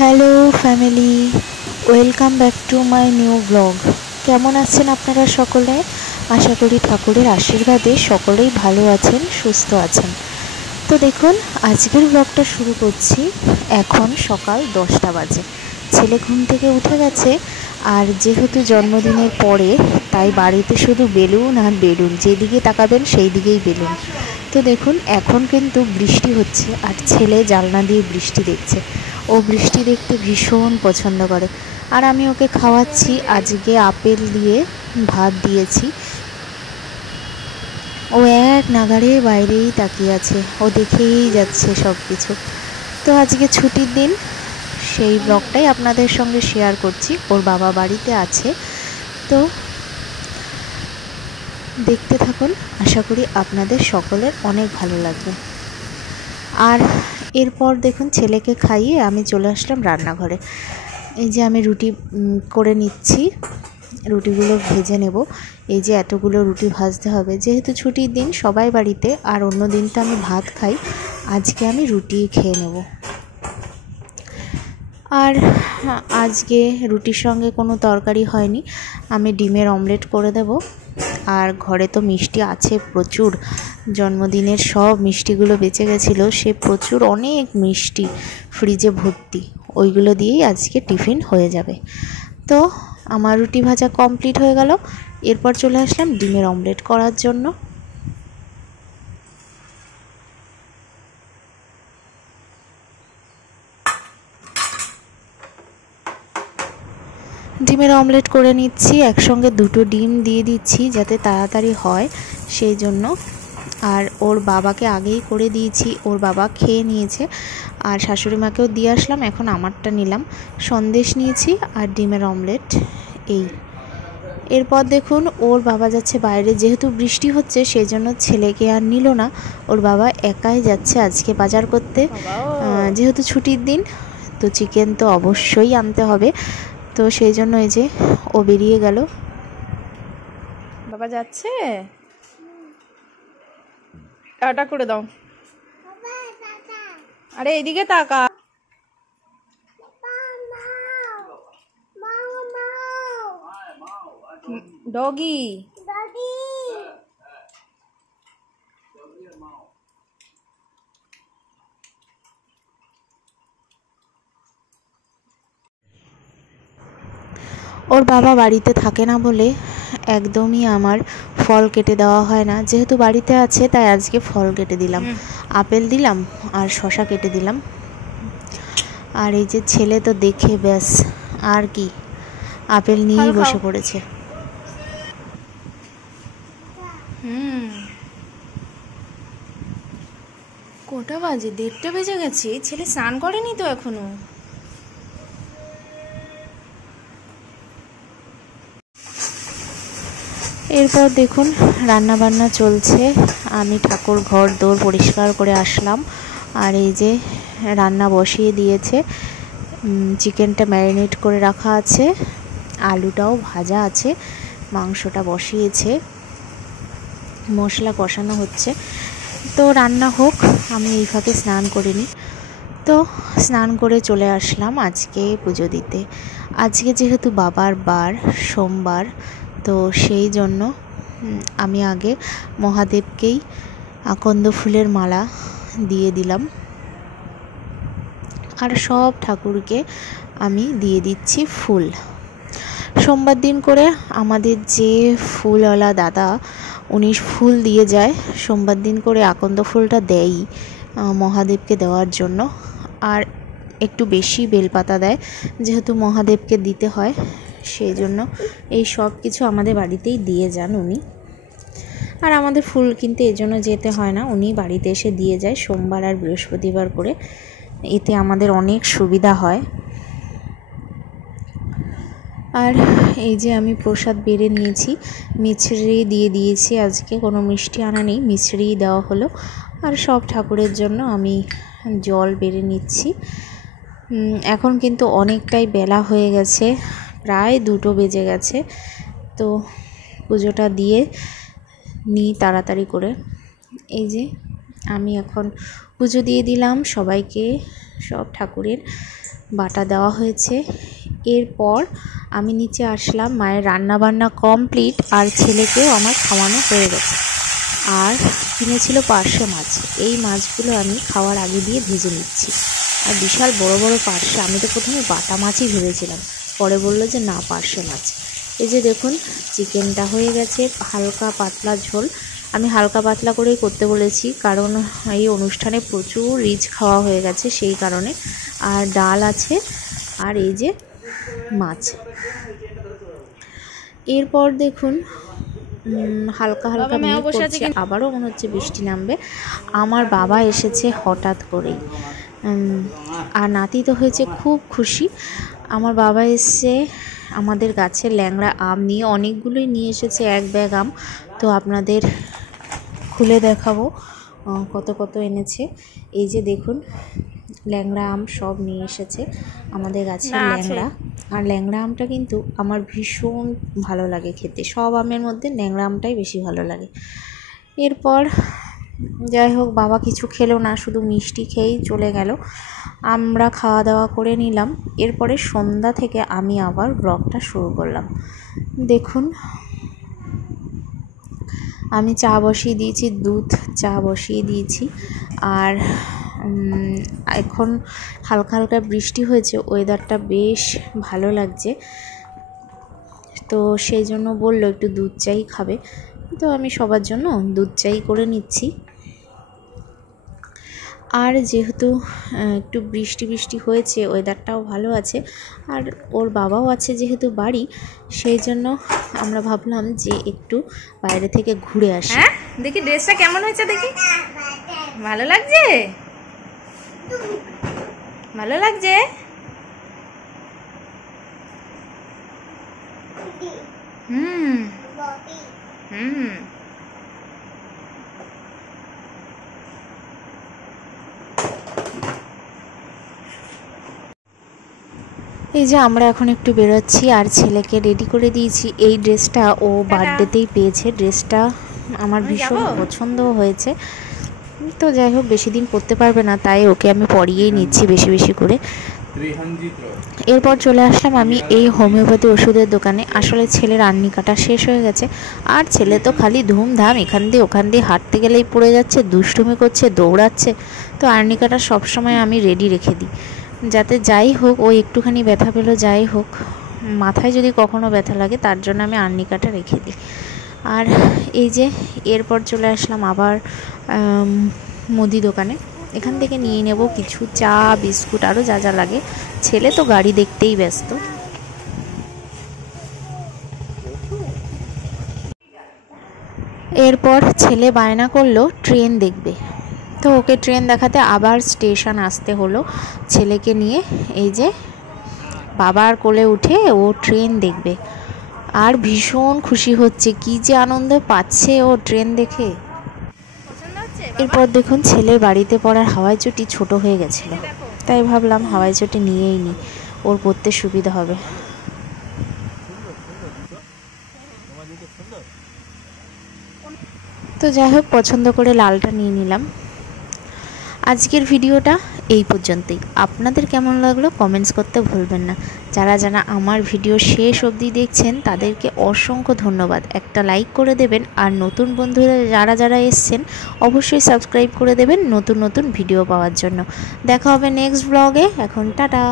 Hello family, welcome back to my new blog. কেমন আছেন আপনারা সকলে? আশা করি ঠাকুরের আশীর্বাদে সকলেই ভালো আছেন, সুস্থ আছেন। তো দেখুন, আজকের ব্লগটা শুরু করছি। এখন সকাল 10টা বাজে। ছেলে ঘুম থেকে উঠে গেছে, আর যেহেতু জন্মদিনের পরে তাই বাড়িতে শুধু বেলুন আর বেলুন, যেদিকে তাকাবেন সেই দিকেই বেলুন। তো দেখুন, এখন কিন্তু বৃষ্টি হচ্ছে আর ছেলে জানলা দিয়ে বৃষ্টি দেখছে। ও বৃষ্টি দেখতে ভীষণ পছন্দ করে, আর আমি ওকে খাওয়াচ্ছি। আজকে আপেল দিয়ে ভাত দিয়েছি। ও এক নাগাড়ে বাইরেই তাকিয়ে আছে, ও দেখেই যাচ্ছে সব কিছু। তো আজকে ছুটির দিন, সেই ব্লগটাই আপনাদের সঙ্গে শেয়ার করছি। ওর বাবা বাড়িতে আছে, তো দেখতে থাকুন। আশা করি আপনাদের সকলের অনেক ভালো লাগবে। আর এরপর দেখুন, ছেলেকে খাইয়ে আমি চলে আসলাম রান্নাঘরে। এই যে আমি রুটি করে নিচ্ছি, রুটিগুলো ভেজে নেব। এই যে এতগুলো রুটি ভাজতে হবে, যেহেতু ছুটির দিন সবাই বাড়িতে, আর অন্য দিন তো আমি ভাত খাই, আজকে আমি রুটি খেয়ে নেব। আর আজকে রুটির সঙ্গে কোনো তরকারি হয়নি, আমি ডিমের অমলেট করে দেব। আর ঘরে তো মিষ্টি আছে প্রচুর, জন্মদিনের সব মিষ্টিগুলো বেঁচে গেছিলো, সে প্রচুর অনেক মিষ্টি ফ্রিজে ভর্তি, ওইগুলো দিয়েই আজকে টিফিন হয়ে যাবে। তো আমার রুটি ভাজা কমপ্লিট হয়ে গেল। এরপর চলে আসলাম ডিমের অমলেট করার জন্য। ডিমের অমলেট করে নিচ্ছি, একসঙ্গে দুটো ডিম দিয়ে দিচ্ছি যাতে তাড়াতাড়ি হয় সেই জন্য। আর ওর বাবাকে আগেই করে দিয়েছি, ওর বাবা খেয়ে নিয়েছে, আর শাশুড়ি মাকেও দিয়ে আসলাম। এখন আমারটা নিলাম, সন্দেশ নিয়েছি আর ডিমের অমলেট। এরপর দেখুন, ওর বাবা যাচ্ছে বাইরে, যেহেতু বৃষ্টি হচ্ছে সেই জন্য ছেলেকে আর নিল না। ওর বাবা একাই যাচ্ছে আজকে বাজার করতে, যেহেতু ছুটির দিন, তো চিকেন তো অবশ্যই আনতে হবে। তো সেই জন্য এই যে ও বেরিয়ে গেল। বাবা যাচ্ছে, টাটা করে দাও। আরে এইদিকে তাকা। ডগি ওর বাবা বাড়িতে থাকে না বলে একদমই আমার ফল কেটে দেওয়া হয় না, যেহেতু বাড়িতে আছে তাই আজকে ফল কেটে দিলাম, আপেল দিলাম আর শসা কেটে দিলাম। আর এই যে ছেলে তো দেখে ব্যাস, আর কি, আপেল নিয়েই বসে পড়েছে। কটা বাজে? 1:30 বেজে গেছে, ছেলে স্নান করেনি তো এখনো। এরপর দেখুন, রান্না বান্না চলছে। আমি ঠাকুর ঘর দোর পরিষ্কার করে আসলাম, আর এই যে রান্না বসিয়ে দিয়েছে। চিকেনটা ম্যারিনেট করে রাখা আছে, আলুটাও ভাজা আছে, মাংসটা বসিয়েছে, মশলা কষানো হচ্ছে। তো রান্না হোক, আমি এই ফাঁকে স্নান করে নিই। তো স্নান করে চলে আসলাম আজকে পুজো দিতে। আজকে যেহেতু বাবার বার, সোমবার, তো সেই জন্য আমি আগে মহাদেবকেই আকন্দ ফুলের মালা দিয়ে দিলাম, আর সব ঠাকুরকে আমি দিয়ে দিচ্ছি ফুল। সোমবার দিন করে আমাদের যে ফুলওয়ালা দাদা, উনি ফুল দিয়ে যায়, সোমবার দিন করে আকন্দ ফুলটা দেয়ই মহাদেবকে দেওয়ার জন্য। আর একটু বেশি বেলপাতা দেয়, যেহেতু মহাদেবকে দিতে হয়, সেই জন্য এই সব কিছু আমাদের বাড়িতেই দিয়ে যান উনি। আর আমাদের ফুল কিনতে এজন্য যেতে হয় না, উনি বাড়িতে এসে দিয়ে যায় সোমবার আর বৃহস্পতিবার করে। এতে আমাদের অনেক সুবিধা হয়। আর এই যে আমি প্রসাদ বেড়ে নিয়েছি, মিছরি দিয়ে দিয়েছি, আজকে কোনো মিষ্টি আনা নেই, মিছরি দেওয়া হলো। আর সব ঠাকুরের জন্য আমি জল বেড়ে নিচ্ছি। এখন কিন্তু অনেকটাই বেলা হয়ে গেছে, প্রায় 2টো বেজে গেছে। তো পুজোটা দিয়ে নিই তাড়াতাড়ি করে। এই যে আমি এখন পুজো দিয়ে দিলাম সবাইকে, সব ঠাকুরের। বাটা দেওয়া হয়েছে। এরপর আমি নিচে আসলাম, মায়ের রান্না বান্না কমপ্লিট আর ছেলেকেও আমার খাওয়ানো হয়ে গেছে। আর কিনেছিল পার্শে মাছ, এই মাছগুলো আমি খাওয়ার আগে দিয়ে ভেজে নিচ্ছি। আর বিশাল বড় বড় পার্শে, আমি তো প্রথমে বাটা মাছই ভেবেছিলাম, পরে বললো যে না পার্শে মাছ। এই যে দেখুন চিকেনটা হয়ে গেছে, হালকা পাতলা ঝোল। আমি হালকা পাতলা করেই করতে বলেছি, কারণ এই অনুষ্ঠানে প্রচুর রিচ খাওয়া হয়ে গেছে সেই কারণে। আর ডাল আছে, আর এই যে মাছ। এরপর দেখুন হালকা হালকা মেঘ করছে, আবারও মনে হচ্ছে বৃষ্টি নামবে। আমার বাবা এসেছে হঠাৎ করেই, আর নাতি তো হয়েছে খুব খুশি। আমার বাবা এসছে আমাদের গাছের ল্যাংড়া আম নিয়ে, অনেকগুলোই নিয়ে এসেছে, এক ব্যাগ আম। তো আপনাদের খুলে দেখাবো কত কত এনেছে। এই যে দেখুন ল্যাংড়া আম সব নিয়ে এসেছে আমাদের গাছের ল্যাংড়া। আর ল্যাংড়া আমটা কিন্তু আমার ভীষণ ভালো লাগে খেতে, সব আমের মধ্যে ল্যাংড়া আমটাই বেশি ভালো লাগে। এরপর যাই হোক বাবা কিছু খেলো না, শুধু মিষ্টি খেয়েই চলে গেল। আমরা খাওয়া দাওয়া করে নিলাম। এরপরে সন্ধ্যা থেকে আমি আবার ব্লগটা শুরু করলাম। দেখুন আমি চা বসিয়ে দিয়েছি, দুধ চা বসিয়ে দিয়েছি। আর এখন হালকা হালকা বৃষ্টি হয়েছে, ওয়েদারটা বেশ ভালো লাগছে। তো সেই জন্য বললো একটু দুধ চাই খাবে, তো আমি সবার জন্য দুধ চাই করে নিচ্ছি। আর যেহেতু একটু বৃষ্টি বৃষ্টি হয়েছে, ওয়েদারটাও ভালো আছে, আর ওর বাবাও আছে যেহেতু বাড়ি, সেই জন্য আমরা ভাবলাম যে একটু বাইরে থেকে ঘুরে আসি। হ্যাঁ দেখি ড্রেসটা কেমন হয়েছে, দেখি ভালো লাগছে, ভালো লাগছে। হুম হুম এই যে আমরা এখন একটু বেরোচ্ছি, আর ছেলেকে রেডি করে দিয়েছি। এই ড্রেসটা ও বার্থডেতেই পেয়েছে, ড্রেসটা আমার ভীষণ পছন্দ হয়েছে। তো যাই হোক বেশি দিন পরতে পারবে না, তাই ওকে আমি পরিয়েই নিচ্ছি বেশি বেশি করে। এরপর চলে আসলাম আমি এই হোমিওপ্যাথি ওষুধের দোকানে। আসলে ছেলের আর্নি কাটা শেষ হয়ে গেছে, আর ছেলে তো খালি ধুমধাম এখান দিয়ে ওখান দিয়ে হাঁটতে গেলেই পড়ে যাচ্ছে, দুষ্টুমি করছে, দৌড়াচ্ছে। তো আর্নি কাটা সবসময় আমি রেডি রেখে দিই, যাতে যাই হোক ও একটুখানি ব্যথা পেলো, যাই হোক মাথায় যদি কখনো ব্যথা লাগে তার জন্য আমি আর্নি কাটা রেখে দিই। আর এই যে এরপর চলে আসলাম আবার মুদি দোকানে। এখান থেকে নিয়ে নেব কিছু চা, বিস্কুট, আরও যা যা লাগে। ছেলে তো গাড়ি দেখতেই ব্যস্ত। এরপর ছেলে বায়না করলো ট্রেন দেখবে, তো ওকে ট্রেন দেখাতে আবার স্টেশন আসতে হলো ছেলেকে নিয়ে। এই যে বাবার কোলে উঠে ও ট্রেন দেখবে, আর ভীষণ খুশি হচ্ছে, কি যে আনন্দ পাচ্ছে ও ট্রেন দেখে। এরপর দেখুন ছেলের বাড়িতে পড়ার হাওয়াই চটি ছোট হয়ে গেছিল, তাই ভাবলাম হাওয়াই চটি নিয়েই নিই, ওর পড়তে সুবিধা হবে। তো যাই হোক পছন্দ করে লালটা নিয়ে নিলাম। আজকের ভিডিওটা এই পর্যন্তই। আপনাদের কেমন লাগলো কমেন্টস করতে ভুলবেন না। যারা যারা আমার ভিডিও শেষ অবধি দেখছেন তাদেরকে অসংখ্য ধন্যবাদ। একটা লাইক করে দেবেন, আর নতুন বন্ধুরা যারা যারা এসছেন অবশ্যই সাবস্ক্রাইব করে দেবেন নতুন নতুন ভিডিও পাওয়ার জন্য। দেখা হবে নেক্সট ব্লগে। এখন টাটা।